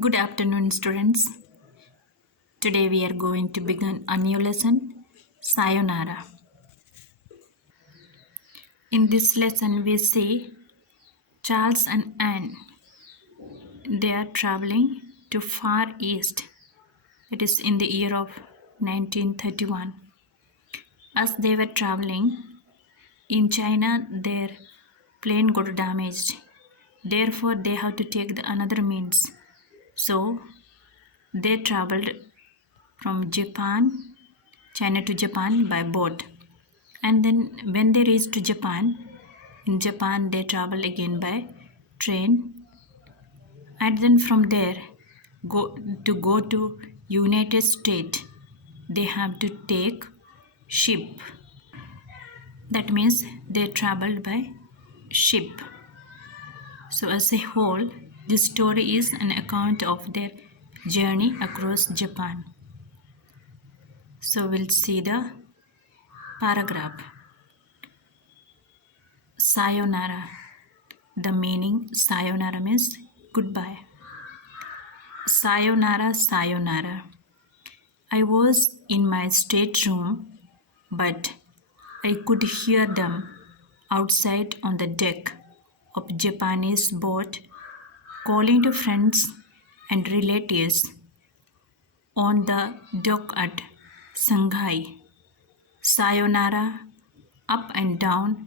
Good afternoon, students. Today we are going to begin a new lesson, Sayonara. In this lesson, we see Charles and Anne. They are traveling to Far East. It is in the year of 1931. As they were traveling, in China, their plane got damaged. Therefore, they have to take another means. So, they traveled from China to Japan by boat. And then when they reached to Japan, in Japan they travel again by train. And then from there, go to United States, they have to take ship. That means they traveled by ship. So as a whole, this story is an account of their journey across Japan. So we'll see the paragraph. Sayonara. The meaning sayonara means goodbye. Sayonara, sayonara. I was in my stateroom, but I could hear them outside on the deck of Japanese boat calling to friends and relatives on the dock at Shanghai. Sayonara, up and down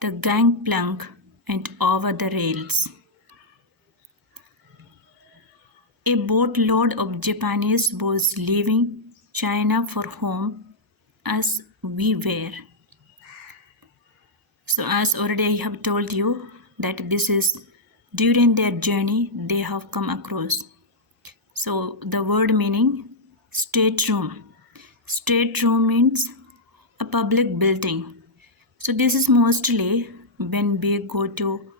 the gangplank and over the rails. A boatload of Japanese was leaving China for home as we were. So as already I have told you that this is during their journey they have come across. So the word meaning stateroom. Stateroom means a public building. So this is mostly when we go to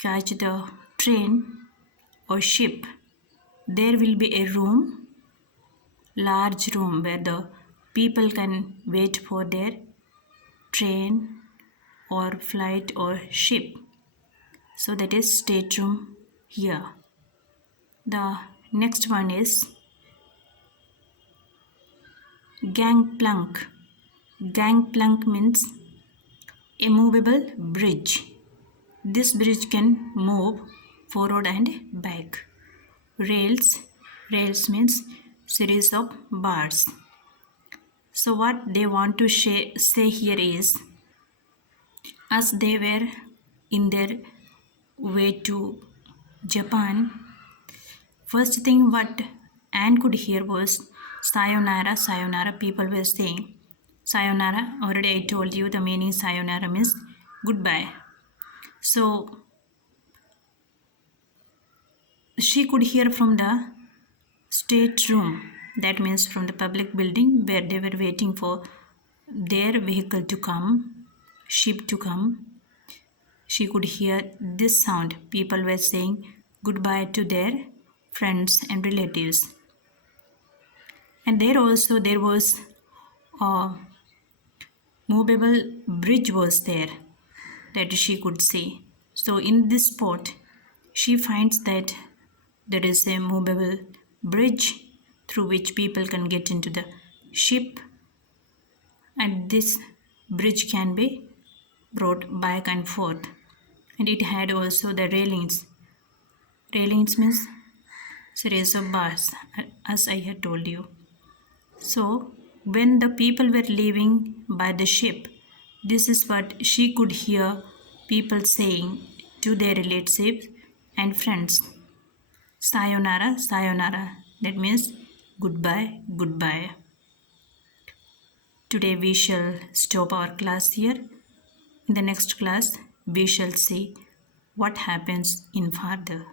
catch the train or ship. There will be a room, large room where the people can wait for their train or flight or ship. So that is stateroom here. The next one is gangplank. Gangplank means a movable bridge. This bridge can move forward and back. Rails means series of bars. So what they want to say here is, as they were in their way to Japan, first thing what Anne could hear was sayonara, sayonara. People were saying sayonara. Already I told you the meaning sayonara means goodbye. So she could hear from the stateroom, that means from the public building where they were waiting for their vehicle to come, ship to come. She could hear this sound. People were saying goodbye to their friends and relatives. And there was a movable bridge was there that she could see. So in this spot, she finds that there is a movable bridge through which people can get into the ship, and this bridge can be brought back and forth, and it had also the railings. Railings means series of bars, as I had told you. So when the people were leaving by the ship, this is what she could hear people saying to their relatives and friends. Sayonara, sayonara. That means goodbye, goodbye. Today we shall stop our class here. In the next class, we shall see what happens in further.